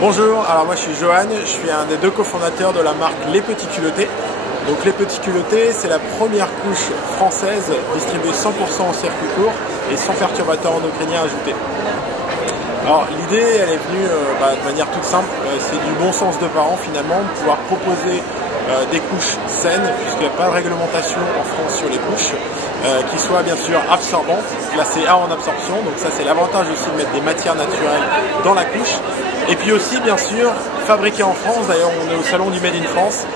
Bonjour, alors moi je suis Johan, je suis un des deux cofondateurs de la marque Les Petits Culottés. Donc Les Petits Culottés, c'est la première couche française distribuée 100% en circuit court et sans perturbateurs endocriniens ajoutés. Alors l'idée elle est venue de manière toute simple, c'est du bon sens de parents finalement, de pouvoir proposer des couches saines, puisqu'il n'y a pas de réglementation en France sur les couches, qui soient bien sûr absorbantes, classées A en absorption, donc ça c'est l'avantage aussi de mettre des matières naturelles dans la couche, et puis aussi bien sûr fabriquées en France, d'ailleurs on est au salon du Made in France,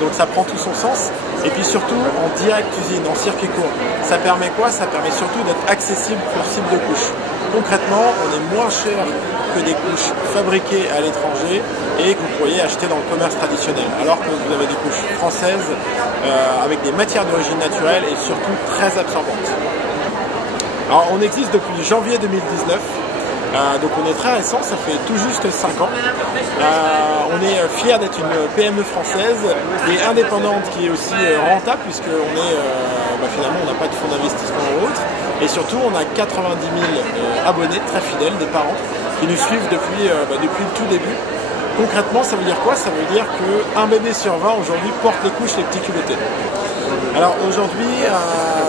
donc ça prend tout son sens, et puis surtout en direct usine, en circuit court. Ça permet quoi? Ça permet surtout d'être accessible pour ce type de couche. Concrètement, on est moins cher que des couches fabriquées à l'étranger et que vous pourriez acheter dans le commerce traditionnel, alors que vous avez des couches françaises avec des matières d'origine naturelle et surtout très absorbantes. Alors on existe depuis janvier 2019, donc on est très récent, ça fait tout juste 5 ans. On est fiers d'être une PME française et indépendante qui est aussi rentable, puisqu'on est finalement on n'a pas de fonds d'investissement ou autre, et surtout on a 90 000 abonnés très fidèles, des parents qui nous suivent depuis le tout début. Concrètement, ça veut dire quoi? Ça veut dire qu'un bébé sur 20 aujourd'hui porte les couches Les Petits Culottés. Alors aujourd'hui,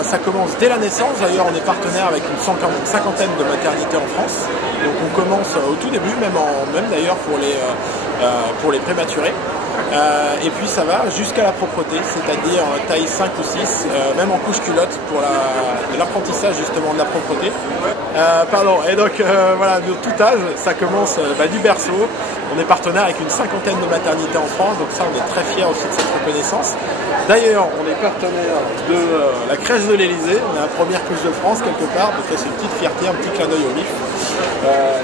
ça commence dès la naissance. D'ailleurs, on est partenaire avec une cinquantaine de maternités en France. Donc on commence au tout début, même d'ailleurs pour les prématurés. Et puis ça va jusqu'à la propreté, c'est-à-dire taille 5 ou 6, même en couche culotte pour l'apprentissage justement de la propreté. Et donc voilà, de tout âge, ça commence du berceau. On est partenaire avec une cinquantaine de maternités en France, donc ça on est très fiers aussi de cette reconnaissance. D'ailleurs, on est partenaire de la crèche de l'Elysée, on est la première couche de France quelque part, donc c'est une petite fierté, un petit clin d'œil au vif.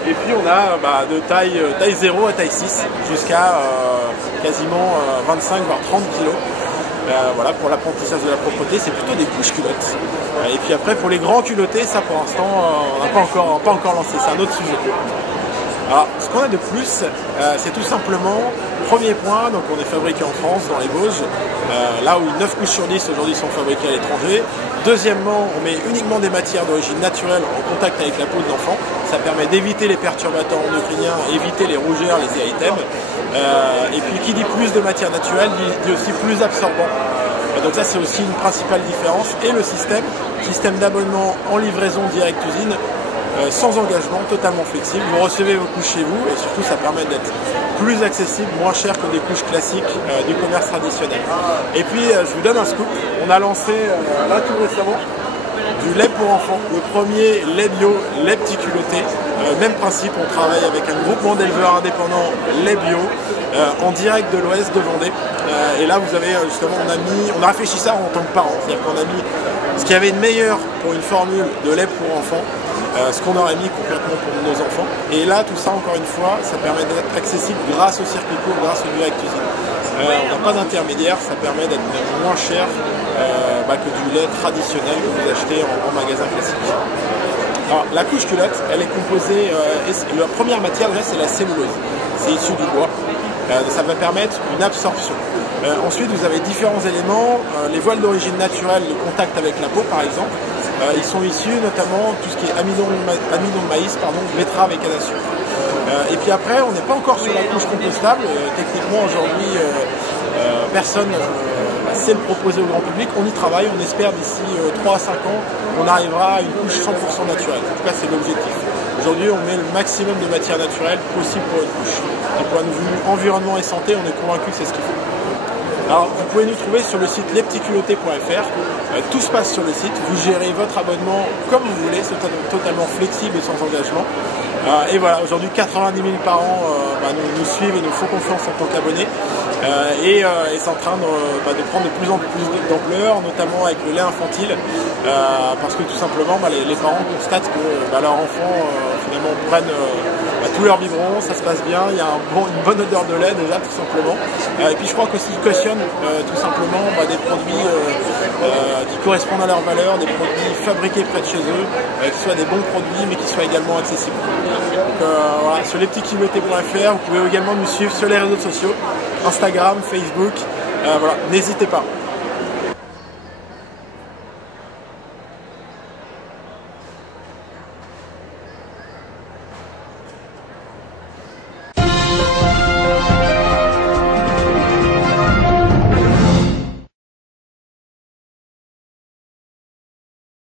Et puis on a de taille 0 à taille 6 jusqu'à quasiment 25 voire 30 kilos. Voilà, pour l'apprentissage de la propreté, c'est plutôt des couches culottes. Et puis après, pour les grands culottés, ça pour l'instant, on n'a pas encore lancé, c'est un autre sujet. Alors, ce qu'on a de plus, c'est tout simplement, premier point, donc on est fabriqué en France, dans les Vosges, là où 9 couches sur 10 aujourd'hui sont fabriquées à l'étranger. Deuxièmement, on met uniquement des matières d'origine naturelle en contact avec la peau de l'enfant. Ça permet d'éviter les perturbateurs endocriniens, éviter les rougeurs, les érythèmes. Et puis qui dit plus de matières naturelles dit aussi plus absorbant. Donc ça c'est aussi une principale différence. Et le système d'abonnement en livraison direct usine, sans engagement, totalement flexible. Vous recevez vos couches chez vous et surtout ça permet d'être plus accessible, moins cher que des couches classiques du commerce traditionnel. Et puis je vous donne un scoop, on a lancé là tout récemment du lait pour enfants, le premier lait bio, Les Petits Culottés. Même principe, on travaille avec un groupement d'éleveurs indépendants, lait bio, en direct de l'Ouest de Vendée. Et là vous avez justement, on a réfléchi ça en tant que parents, c'est-à-dire qu'on a mis ce qu'il y avait de meilleur pour une formule de lait pour enfants, ce qu'on aurait mis concrètement pour nos enfants. Et là, tout ça, encore une fois, ça permet d'être accessible grâce au circuit court, grâce au direct usine. On n'a pas d'intermédiaire, ça permet d'être moins cher que du lait traditionnel que vous achetez en magasin classique. Alors, la couche culotte, elle est composée, la première matière déjà c'est la cellulose, c'est issu du bois. Ça va permettre une absorption. Ensuite, vous avez différents éléments, les voiles d'origine naturelle, le contact avec la peau par exemple. Ils sont issus notamment tout ce qui est amidon de maïs, betterave et canne à sucre. Et puis après, on n'est pas encore sur la couche compostable. Techniquement, aujourd'hui, personne sait le proposer au grand public. On y travaille, on espère d'ici 3 à 5 ans, on arrivera à une couche 100% naturelle. En tout cas, c'est l'objectif. Aujourd'hui, on met le maximum de matière naturelle possible pour une couche. Du point de vue environnement et santé, on est convaincu que c'est ce qu'il faut. Alors, vous pouvez nous trouver sur le site lespetitsculottés.fr. Tout se passe sur le site. Vous gérez votre abonnement comme vous voulez. C'est totalement flexible et sans engagement. Et voilà, aujourd'hui, 90 000 parents nous suivent et nous font confiance en tant qu'abonnés. Et c'est en train de prendre de plus en plus d'ampleur, notamment avec le lait infantile. Parce que tout simplement, les parents constatent que leurs enfants finalement prennent tous leurs biberons, ça se passe bien, il y a une bonne odeur de lait déjà tout simplement. Et puis je crois qu'aussi ils cautionnent tout simplement des produits qui correspondent à leurs valeurs, des produits fabriqués près de chez eux, que ce soit des bons produits mais qui soient également accessibles. Donc voilà, sur lespetitsculottés.fr, vous pouvez également nous suivre sur les réseaux sociaux, Instagram, Facebook, voilà, n'hésitez pas.